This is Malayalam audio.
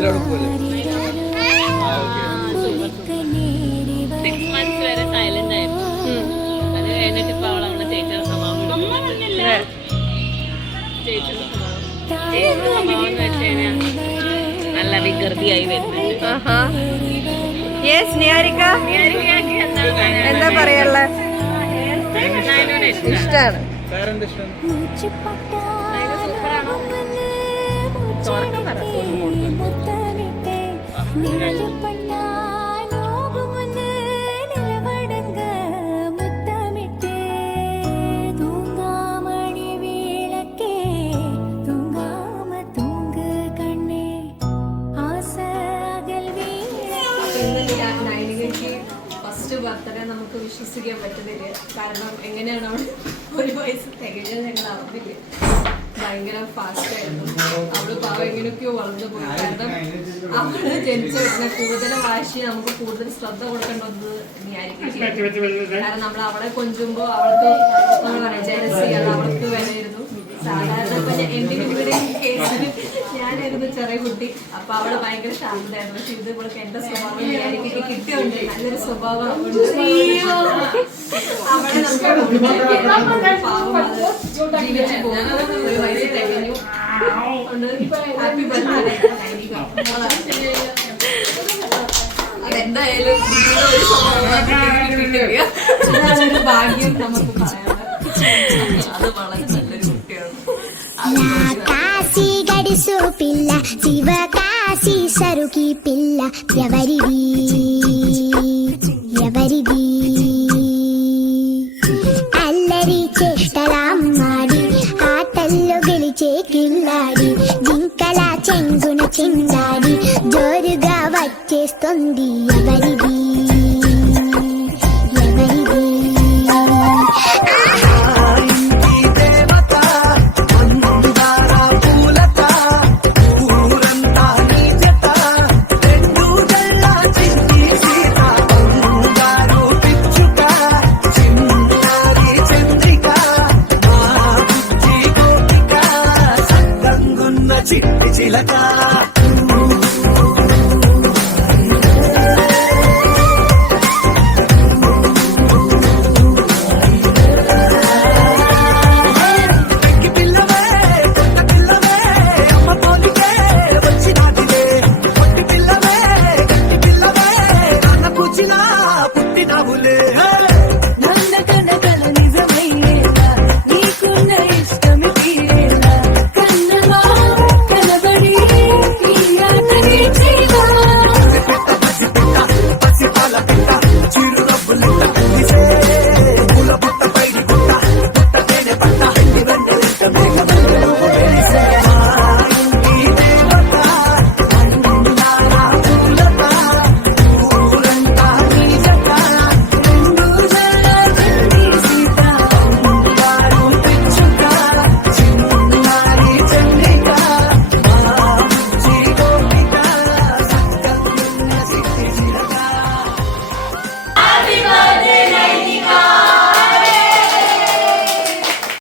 6 months വരെ സൈലന്റ് ആയിരുന്നു. അത് കഴിഞ്ഞിട്ട് ഇപ്പൊ അവൾ അവളെ ചേച്ചിയുടെ സ്വഭാവം ചേച്ചിയുടെ സ്വഭാവം എന്ന് വെച്ച് കഴിഞ്ഞാൽ നല്ല വികൃതിയായി വരുന്നുണ്ട്. എന്താ പറയാനുള്ള ഇഷ്ടാണ്. സൂപ്പറാണോ? ഫസ്റ്റ് ബർത്ത്ഡേ നമുക്ക് വിശ്വസിക്കാൻ പറ്റുന്നില്ല. കാരണം എങ്ങനെയാണ് അവൾ 1 വയസ്സ് തികഞ്ഞത് ഞങ്ങൾ അറിഞ്ഞില്ല. ഭയങ്കര ഫാസ്റ്റ് ആയിരുന്നു. അവള് പാവം എങ്ങനെയൊക്കെയോ വളർന്നു പോയി. കാരണം അവള് ജനിച്ച ഉടനെ കൂടുതൽ വാശി നമുക്ക് കൂടുതൽ ശ്രദ്ധ കൊടുക്കേണ്ടത് കാരണം നമ്മൾ അവളെ കൊഞ്ചുമ്പോ അവൾക്ക് നമ്മൾ പറയാം ജലസി അത് അവൾക്ക് വിലയിരുന്നു. സാധാരണ ഇപ്പൊ എന്തെങ്കിലും ഇവിടെ കേസിന് ഞാനായിരുന്നു ചെറിയ കുട്ടി. അപ്പൊ അവള് ഭയങ്കര ശാന്തമായിരുന്നു. പക്ഷെ ഇത് ഇവൾക്ക് എന്റെ സ്വഭാവം എനിക്ക് കിട്ടിയുണ്ട്. നല്ലൊരു സ്വഭാവം അവളെ നമുക്ക് പാവം അത് ജീവിച്ചു പോകുന്നു. 1 വയസ്സ് തികഞ്ഞു. Happy birthday. അതെന്തായാലും ഒരു സ്വഭാവം ഭാഗ്യം നമുക്ക് പറയാം. അത് വളരെ നല്ലൊരു കുട്ടിയാണ്. కాశీ గడిసు పిల్ల శివ కాశీ సరుకి పిల్ల ఎవరిది ఎవరిది అల్లరి చేష్టలామ్మాడి ఆటల్లో గెలిచే కిల్లాడి జింకల చెంగున చిందాడి జోరుగా వచ్చేస్తుంది ఎవరిది